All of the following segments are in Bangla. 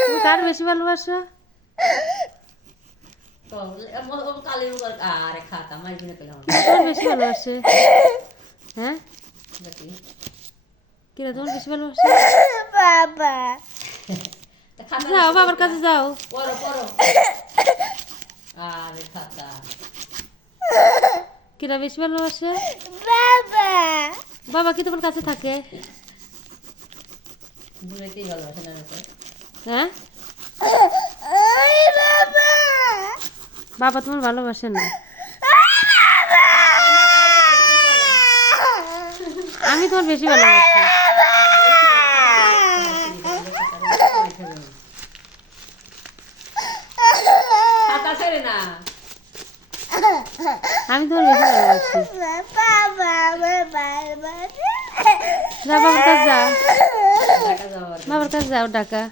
তুমি কার বেশি ভালোবাসো? তোমার বেশি ভালোবাসে? হ্যাঁ, কিরা তোমার বেশি ভালোবাসে? বাবা যাও বাবার কাছে যাও। কিরা বেশি ভালোবাসে? বাবা বাবা কি তোমার কাছে থাকে? হ্যাঁ, ওই বাবা বাবা তোমার ভালোবাসে না। আমি তোমার বেশি ভালোবাসি। আমি তোমার বেশি ভালোবাসি। যা বাবার কাছে যাও, বাবার কাছে যাও ডাকা।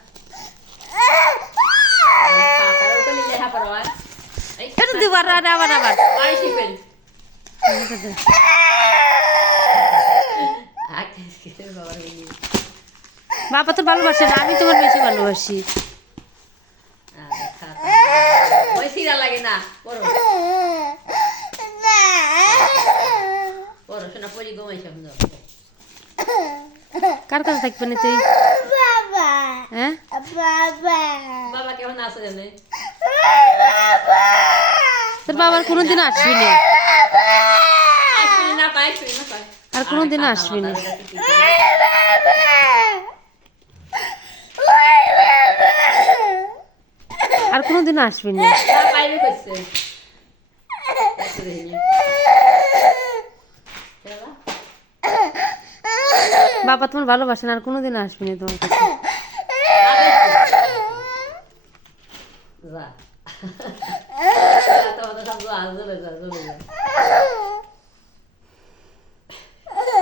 একটু দিবার আবার আবার বাবা তো ভালোবাসে না, আমি তোমার বেশি ভালোবাসি। লাগে না পড়াশোনা পড়ি ঘুমাইছ কার কাছে থাকবে না তুই? বাবা হ্যাঁ, বাবা বাবা কেমন আছে জানে তোর বাবার কোনোদিন আসবি না, আসবি না পাই আসবি না পাই আর কোনোদিন আসবি না। আর কোনোদিন আসবি না। পাইবে কইছে বাবা তোমার ভালোবাসে না, আর কোনোদিন আসবি না তোমার কাছে। যা তোমাদের সব চলে যা